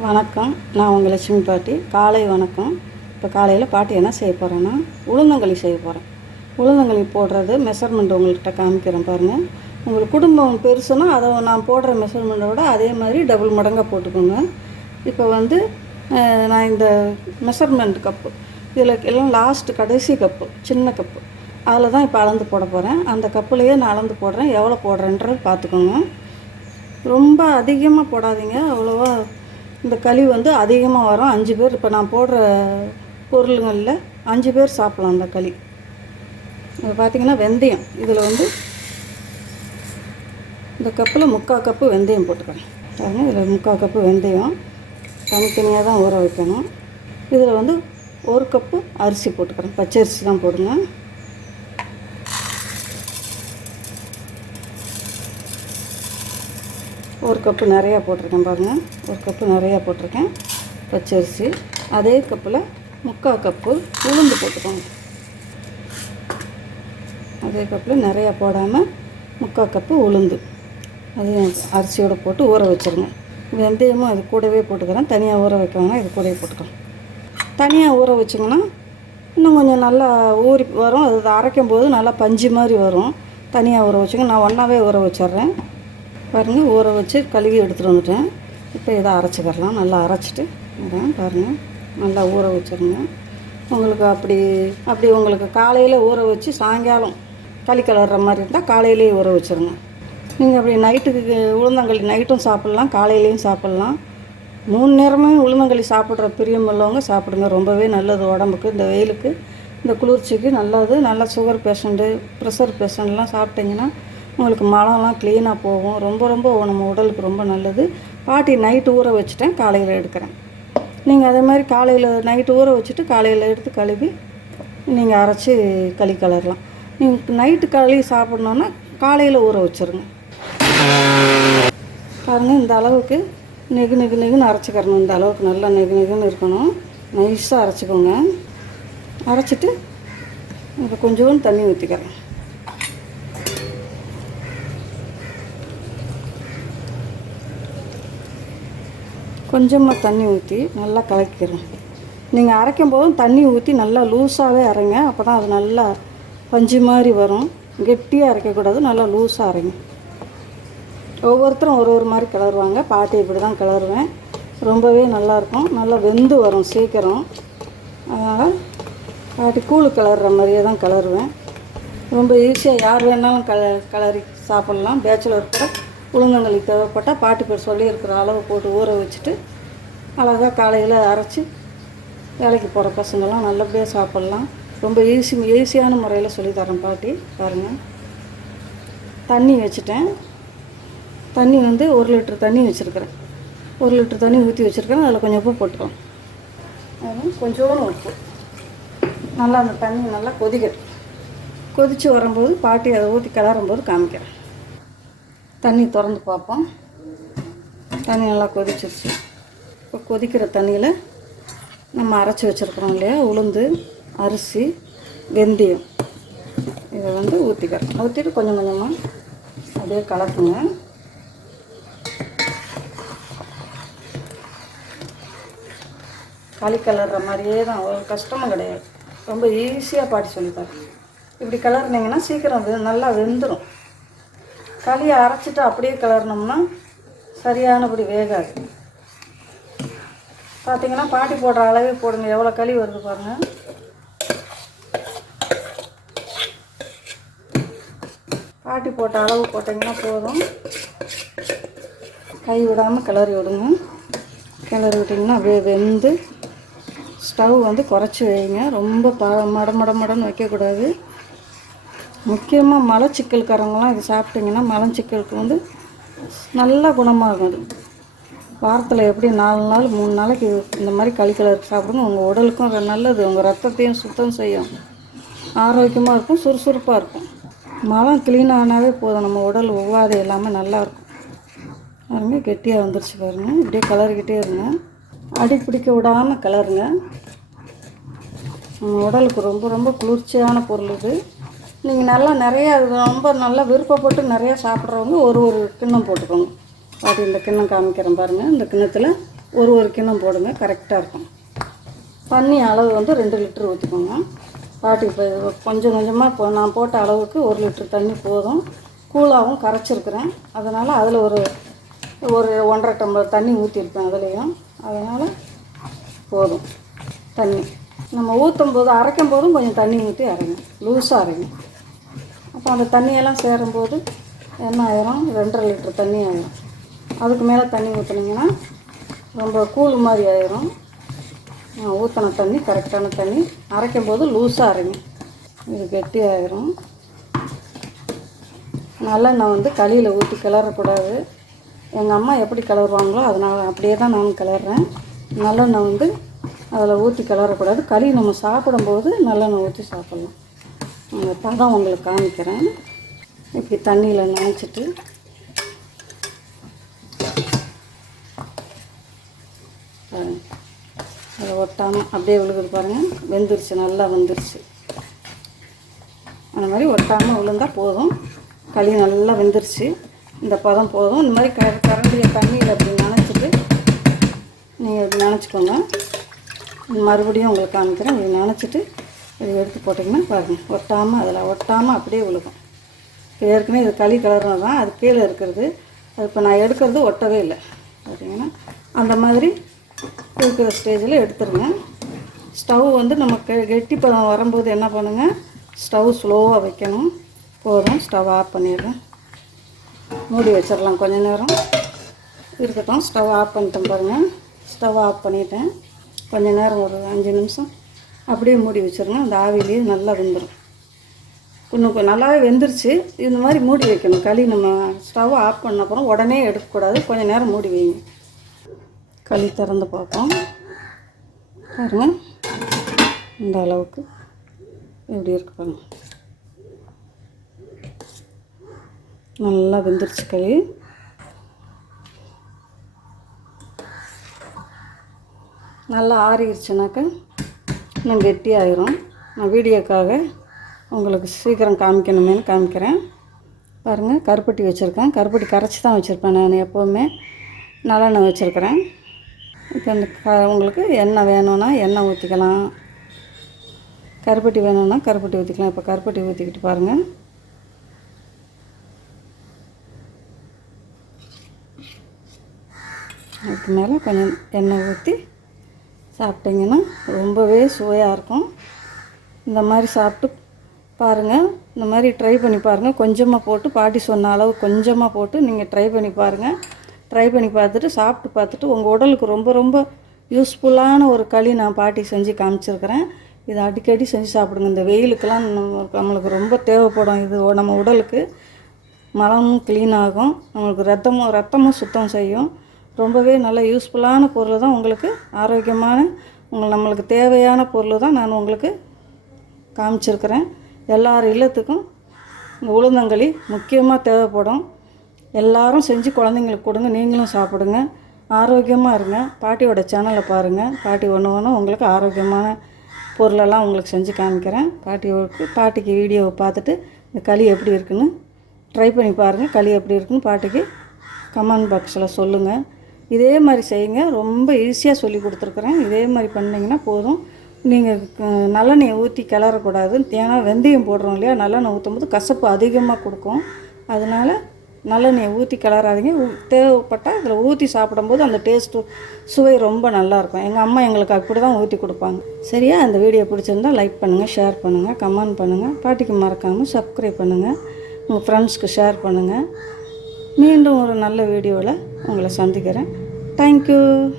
வணக்கம். நான் உங்கள் லட்சுமி பாட்டி. காலை வணக்கம். இப்போ காலையில் பாட்டி என்ன செய்ய போகிறேன்னா உளுந்தங்களி செய்ய போகிறேன் உளுந்தங்களி போடுறது மெஷர்மெண்ட் உங்கள்கிட்ட காமிக்கிறேன் பாருங்கள் உங்களுக்கு குடும்பம் பெருசுன்னா அதை நான் போடுற மெஷர்மெண்ட்டை விட அதே மாதிரி டபுள் மடங்காக போட்டுக்கோங்க. இப்போ வந்து நான் இந்த மெஷர்மெண்ட் கப்பு இதில் எல்லாம் லாஸ்ட்டு கடைசி கப்பு சின்ன கப்பு அதில் தான் இப்போ அளந்து போட போகிறேன் அந்த கப்புலையே நான் அளந்து போடுறேன். எவ்வளோ போடுறேன்றது பார்த்துக்கோங்க. ரொம்ப அதிகமாக போடாதீங்க. அவ்வளோவா இந்த களி வந்து அதிகமாக வரும். அஞ்சு பேர் இப்போ நான் போடுற பொருளுங்களில் அஞ்சு பேர் சாப்பிட்லாம் அந்த களி. இப்போ பார்த்தீங்கன்னா வெந்தயம். இதில் வந்து இந்த கப்பில் முக்கால் கப்பு வெந்தயம் போட்டுக்கிறேன் பாருங்க இதில் முக்கால் கப்பு வெந்தயம். தனித்தனியாக தான் ஊற வைக்கணும். இதில் வந்து ஒரு கப்பு அரிசி போட்டுக்கிறேன் பச்சை அரிசி தான் போடுங்க. ஒரு கப்பு நிறையா போட்டிருக்கேன் பாருங்கள் ஒரு கப்பு நிறையா போட்டிருக்கேன். பச்சரிசி. அதே கப்பில் முக்கால் கப்பு உளுந்து போட்டுக்கோங்க. அதே கப்பில் நிறையா போடாமல் முக்கால் கப்பு உளுந்து. அதையும் அரிசியோடு போட்டு ஊற வச்சுருங்க. வெந்தயமும் அது கூடவே போட்டுக்கிறேன். தனியாக ஊற வைக்கணும்னா இது கூடவே போட்டுக்கலாம். தனியாக ஊற வச்சிங்கன்னா இன்னும் கொஞ்சம் நல்லா ஊறி வரும். அது அரைக்கும் போது நல்லா பஞ்சு மாதிரி வரும். தனியாக ஊற வச்சுங்க. நான் ஒன்றாவே ஊற வச்சிட்றேன். பாருங்கள் ஊற வச்சு கழுவி எடுத்துகிட்டு வந்துட்டேன். இப்போ இதை அரைச்சிக்கிறலாம். நல்லா அரைச்சிட்டு இதான் பாருங்கள் நல்லா ஊற வச்சிருங்க. உங்களுக்கு அப்படி அப்படி உங்களுக்கு காலையில் ஊற வச்சு சாயங்காலம் களி கலர்ற மாதிரி இருந்தால் காலையிலேயே ஊற வச்சுருங்க. நீங்கள் அப்படி நைட்டுக்கு உளுந்தங்களி நைட்டும் சாப்பிட்லாம் காலையிலையும் சாப்பிட்லாம். மூணு நேரமே உளுந்தங்களி சாப்பிட்ற பிரியம் உள்ளவங்க சாப்பிடுங்க. ரொம்பவே நல்லது உடம்புக்கு. இந்த வெயிலுக்கு இந்த குளிர்ச்சிக்கு நல்லது. நல்லா சுகர் பேஷண்ட்டு ப்ரெஷர் பேஷண்ட்லாம் சாப்பிட்டிங்கன்னா உங்களுக்கு மலம்லாம் க்ளீனாக போகும். ரொம்ப ரொம்ப நம்ம உடலுக்கு ரொம்ப நல்லது. பாட்டி நைட்டு ஊற வச்சுட்டேன். காலையில் எடுக்கிறேன். நீங்கள் அதே மாதிரி காலையில் நைட்டு ஊற வச்சுட்டு காலையில் எடுத்து கழுவி நீங்கள் அரைச்சி களி கலரலாம். நீங்கள் நைட்டு களி சாப்பிட்ணுன்னா காலையில் ஊற வச்சுருங்க. பாருங்கள் இந்த அளவுக்கு நெகு நெகு நெகுன்னு அரைச்சிக்கிறணும். இந்த அளவுக்கு நல்லா நெகு நெகுன்னு இருக்கணும். நைஸாக அரைச்சிக்கோங்க. அரைச்சிட்டு இப்போ கொஞ்சோண்டு தண்ணி ஊற்றிக்கிறேன் கொஞ்சமாக தண்ணி ஊற்றி நல்லா கலக்கிறேன் நீங்கள் அரைக்கும் போதும் தண்ணி ஊற்றி நல்லா லூஸாகவே அரைங்க. அப்போ தான் அது நல்லா பஞ்சு மாதிரி வரும். கெட்டியாக அரைக்கக்கூடாது நல்லா லூஸாக அரைங்க. ஒவ்வொருத்தரும் ஒரு ஒரு மாதிரி கிளறுவாங்க. பாட்டி இப்படி தான் கிளறுவேன். ரொம்பவே நல்லாயிருக்கும் நல்லா வெந்து வரும் சீக்கிரம். அதனால் பாட்டி கூழு கிளறுற மாதிரியே தான் கிளறுவேன். ரொம்ப ஈஸியாக யார் வேணாலும் க கிளறி சாப்பிட்லாம். பேச்சுலர் கூட உளுந்தங்களி தேவைப்பட்டால் பாட்டி பேர் சொல்லியிருக்கிற அளவு போட்டு ஊற வச்சுட்டு அழகாக காலையில் அரைச்சி வேலைக்கு போகிற பசங்கள்லாம் நல்லபடியாக சாப்பிட்லாம். ரொம்ப ஈஸி ஈஸியான முறையில் சொல்லித்தரேன் பாட்டி. பாருங்கள் தண்ணி வச்சுட்டேன். தண்ணி வந்து ஒரு லிட்டர் தண்ணி வச்சுருக்கிறேன். ஒரு லிட்டர் தண்ணி ஊற்றி வச்சுருக்கேன் அதில் கொஞ்சம் உப்பு போட்டுருவோம். அதில் கொஞ்சோண்டு உப்பு. நல்லா அந்த தண்ணி நல்லா கொதிக்கட்டும். கொதித்து வரும்போது பாட்டி அதை ஊற்றி கிளறும்போது காமிக்கிறேன். தண்ணி திறந்து பார்ப்போம். தண்ணி நல்லா கொதிச்சிருச்சு. இப்போ கொதிக்கிற தண்ணியில் நம்ம அரைச்சி வச்சுருக்குறோம் இல்லையா? உளுந்து அரிசி வெந்தயம். இதை வந்து ஊற்றிக்கிறோம் ஊற்றிட்டு கொஞ்சம் கொஞ்சமாக அப்படியே கலக்குங்க. களி கலர்ற மாதிரியே தான். ஒரு கஷ்டமும் கிடையாது. ரொம்ப ஈஸியாக பாட்டி சொல்லித்தரேன் இப்படி கலர்னிங்கன்னா சீக்கிரம் வெ நல்லா வெந்துடும் களியை அரைச்சிட்டு அப்படியே கிளறினோம்னா சரியானபடி வேகாது. பார்த்தீங்கன்னா பாட்டி போடுற அளவே போடுங்க. எவ்வளோ களி வருது பாருங்கள் பாட்டி போட்ட அளவு போட்டிங்கன்னா போதும். கை விடாமல் கிளறி விடுங்க. கிளறி விட்டிங்கன்னா அப்படியே வெந்து ஸ்டவ் வந்து குறைச்சி வைங்க. ரொம்ப ப மட மட மடன்னு வைக்கக்கூடாது. முக்கியமாக மலச்சிக்கல்காரங்களாம் இது சாப்பிட்டிங்கன்னா மலச்சிக்கலுக்கு வந்து நல்லா குணமாகும் அது. வாரத்தில் எப்படி நாலு நாள் மூணு நாளைக்கு இந்த மாதிரி களி கலருக்கு சாப்பிடுங்க உங்கள் உடலுக்கும் நல்லது. உங்கள் ரத்தத்தையும் சுத்தம் செய்யும். ஆரோக்கியமாக இருக்கும் சுறுசுறுப்பாக இருக்கும். மலம் க்ளீன் ஆனாவே போதும். நம்ம உடல் ஒவ்வாது இல்லாமல் நல்லாயிருக்கும் பாருங்க கெட்டியாக வந்துருச்சு பாருங்கள் இப்படியே கலர்கிட்டே இருங்க. அடி பிடிக்க விடாமல் கலருங்க. உடலுக்கு ரொம்ப ரொம்ப குளிர்ச்சியான பொருள் இது. நீங்கள் நல்லா நிறையா ரொம்ப நல்லா விருப்பப்பட்டு நிறையா சாப்பிட்றவங்க ஒரு ஒரு கிண்ணம் போட்டுக்கோங்க. பாட்டி இந்த கிண்ணம் காமிக்கிறேன் பாருங்கள் இந்த கிண்ணத்தில் ஒரு ஒரு கிண்ணம் போடுங்க. கரெக்டாக இருக்கும். தண்ணி அளவு வந்து ரெண்டு லிட்டர் ஊற்றிக்கோங்க பாட்டி இப்போ கொஞ்சம் கொஞ்சமாக இப்போ நான் போட்ட அளவுக்கு ஒரு லிட்டர் தண்ணி போதும். கூலாகவும் கரைச்சிருக்கிறேன். அதனால் அதில் ஒரு ஒரு ஒன்றரை டம்ளர் தண்ணி ஊற்றிருப்பேன் அதுலேயும். அதனால் போதும் தண்ணி. நம்ம ஊற்றும் போது அரைக்கும் போதும் கொஞ்சம் தண்ணி ஊற்றி அரைங்க. லூஸாக அரைங்க. அந்த தண்ணியெல்லாம் சேரும்போது என்ன ஆயிரும்? ரெண்டரை லிட்டர் தண்ணி ஆயிரும். அதுக்கு மேலே தண்ணி ஊற்றுனீங்கன்னா ரொம்ப கூழ் மாதிரி ஆயிரும். ஊற்றின தண்ணி கரெக்டான தண்ணி. அரைக்கும் போது லூஸாக அரைங்க. இது கெட்டி ஆயிரும். நல்லெண்ணெய் வந்து களியில் ஊற்றி கிளறக்கூடாது. எங்கள் அம்மா எப்படி கிளறுவாங்களோ அதனால் அப்படியே தான் நான் கிளறேன் நல்லெண்ணெய் வந்து அதில் ஊற்றி கிளறக்கூடாது. களி நம்ம சாப்பிடும்போது நல்லெண்ணெய் ஊற்றி சாப்பிட்லாம். அந்த பதம் உங்களுக்கு காமிக்கிறேன். இப்படி தண்ணியில் நனைச்சிட்டு. அதை ஒட்டாமல் அப்படியே விழுகுது பாருங்கள் வெந்துருச்சு நல்லா வெந்துருச்சு. அந்த மாதிரி ஒட்டாமல் விழுந்தா போதும். களி நல்லா வெந்துருச்சு. இந்த பதம் போதும். இந்த மாதிரி க கரண்டியை தண்ணியில் அப்படி நினச்சிட்டு நீங்கள் இப்படி நினச்சிக்கோங்க. மறுபடியும் உங்களுக்கு காமிக்கிறேன். இப்படி நினச்சிட்டு இது எடுத்து போட்டிங்கன்னா பாருங்கள் ஒட்டாமல் அதில் ஒட்டாமல் அப்படியே விழுகும் இப்போ ஏற்கனவே இது களி கலர்னு தான் அது கீழே இருக்கிறது. அது இப்போ நான் எடுக்கிறது ஒட்டவே இல்லை. பார்த்தீங்கன்னா அந்த மாதிரி இருக்கிற ஸ்டேஜில் எடுத்துருங்க. ஸ்டவ் வந்து நம்ம கெ- கெட்டி பதம் வரும்போது என்ன பண்ணுங்கள் ஸ்டவ் ஸ்லோவாக வைக்கணும். போதும் ஸ்டவ் ஆஃப் பண்ணிடுறேன். மூடி வச்சிடலாம் கொஞ்ச நேரம். இருக்கட்டும் ஸ்டவ் ஆஃப் பண்ணிட்டேன் பாருங்கள் ஸ்டவ் ஆஃப் பண்ணிட்டேன். கொஞ்ச நேரம் ஒரு அஞ்சு நிமிஷம். அப்படியே மூடி வச்சிருங்க. அந்த ஆவிலேயே நல்லா வெந்துடும் இன்னும் நல்லாவே வெந்துருச்சு. இந்த மாதிரி மூடி வைக்கணும். களி நம்ம ஸ்டவ் ஆஃப் பண்ண அப்புறம் உடனே எடுக்கக்கூடாது. கொஞ்சம் நேரம் மூடி வைங்க. களி திறந்து பார்ப்போம். பாருங்க. இந்த அளவுக்கு எப்படி இருக்கு பாருங்க. நல்லா வெந்துருச்சு களி. நல்லா ஆறிடுச்சுனாக்கா இன்னும் கெட்டியாயிரும். நான் வீடியோக்காக உங்களுக்கு சீக்கிரம் காமிக்கணுமேனு காமிக்கிறேன். பாருங்கள் கருப்பட்டி வச்சுருக்கேன். கருப்பட்டி கரைச்சி தான் வச்சுருப்பேன் நான் எப்போவுமே. நல்லெண்ணெய் வச்சுருக்கிறேன். இப்போ இந்த க உங்களுக்கு எண்ணெய் வேணும்னா எண்ணெய் ஊற்றிக்கலாம் கருப்பட்டி வேணும்னா கருப்பட்டி ஊற்றிக்கலாம் இப்போ கருப்பட்டி ஊற்றிக்கிட்டு பாருங்கள் அதுக்கு மேலே கொஞ்சம் எண்ணெய் ஊற்றி சாப்பிட்டிங்கன்னா ரொம்பவே சுவையாக இருக்கும். இந்த மாதிரி சாப்பிட்டு பாருங்கள் இந்த மாதிரி ட்ரை பண்ணி பாருங்கள் கொஞ்சமாக போட்டு பாட்டி சொன்ன அளவு கொஞ்சமாக போட்டு நீங்கள் ட்ரை பண்ணி பாருங்கள் ட்ரை பண்ணி பார்த்துட்டு சாப்பிட்டு பார்த்துட்டு உங்கள் உடலுக்கு ரொம்ப ரொம்ப யூஸ்ஃபுல்லான ஒரு களி நான் பாட்டி செஞ்சு காமிச்சிருக்கிறேன். இதை அடிக்கடி செஞ்சு சாப்பிடுங்க. இந்த வெயிலுக்கெல்லாம் நம்ம- நம்மளுக்கு ரொம்ப தேவைப்படும் இது நம்ம உடலுக்கு. மலமும் க்ளீன் ஆகும். நம்மளுக்கு ரத்தமும் ரத்தமும் சுத்தம் செய்யும். ரொம்பவே நல்ல யூஸ்ஃபுல்லான பொருள் தான் உங்களுக்கு ஆரோக்கியமான உங்கள் நம்மளுக்கு தேவையான பொருள் தான் நான் உங்களுக்கு காமிச்சிருக்கிறேன். எல்லார் இல்லத்துக்கும் இந்த உளுந்தங்களி முக்கியமாக தேவைப்படும். எல்லாரும் செஞ்சு குழந்தைங்களுக்கு கொடுங்க நீங்களும் சாப்பிடுங்க. ஆரோக்கியமாக இருங்க. பாட்டியோட சேனலை பாருங்கள் பாட்டி ஒன்று ஒன்று உங்களுக்கு ஆரோக்கியமான பொருளெல்லாம் உங்களுக்கு செஞ்சு காமிக்கிறேன். பாட்டியோருக்கு பாட்டிக்கு வீடியோவை பார்த்துட்டு இந்த களி எப்படி இருக்குன்னு ட்ரை பண்ணி பாருங்கள் களி எப்படி இருக்குன்னு பாட்டிக்கு கமெண்ட் பாக்ஸில் சொல்லுங்கள் இதே மாதிரி செய்யுங்க. ரொம்ப ஈஸியாக சொல்லி கொடுத்துருக்குறேன். இதே மாதிரி பண்ணிங்கன்னா போதும். நீங்கள் நல்லெண்ணெயை ஊற்றி கிளறக்கூடாது. ஏன்னா வெந்தயம் போடுறோம் இல்லையா? நல்லெண்ணெய் ஊற்றும் போது கசப்பு அதிகமாக கொடுக்கும். அதனால் நல்லெண்ணெயை ஊற்றி கிளறாதீங்க. தேவைப்பட்டால் இதில் ஊற்றி சாப்பிடும்போது அந்த டேஸ்ட்டு சுவை ரொம்ப நல்லாயிருக்கும் எங்கள் அம்மா எங்களுக்கு அப்படி தான் ஊற்றி கொடுப்பாங்க. சரியா? அந்த வீடியோ பிடிச்சிருந்தா லைக் பண்ணுங்கள் ஷேர் பண்ணுங்கள் கமெண்ட் பண்ணுங்கள் பாட்டிக்கு மறக்காமல் சப்ஸ்கிரைப் பண்ணுங்கள் உங்கள் ஃப்ரெண்ட்ஸ்க்கு ஷேர் பண்ணுங்கள் மீண்டும் ஒரு நல்ல வீடியோவில் உங்களை சந்திக்கிறேன். Thank you.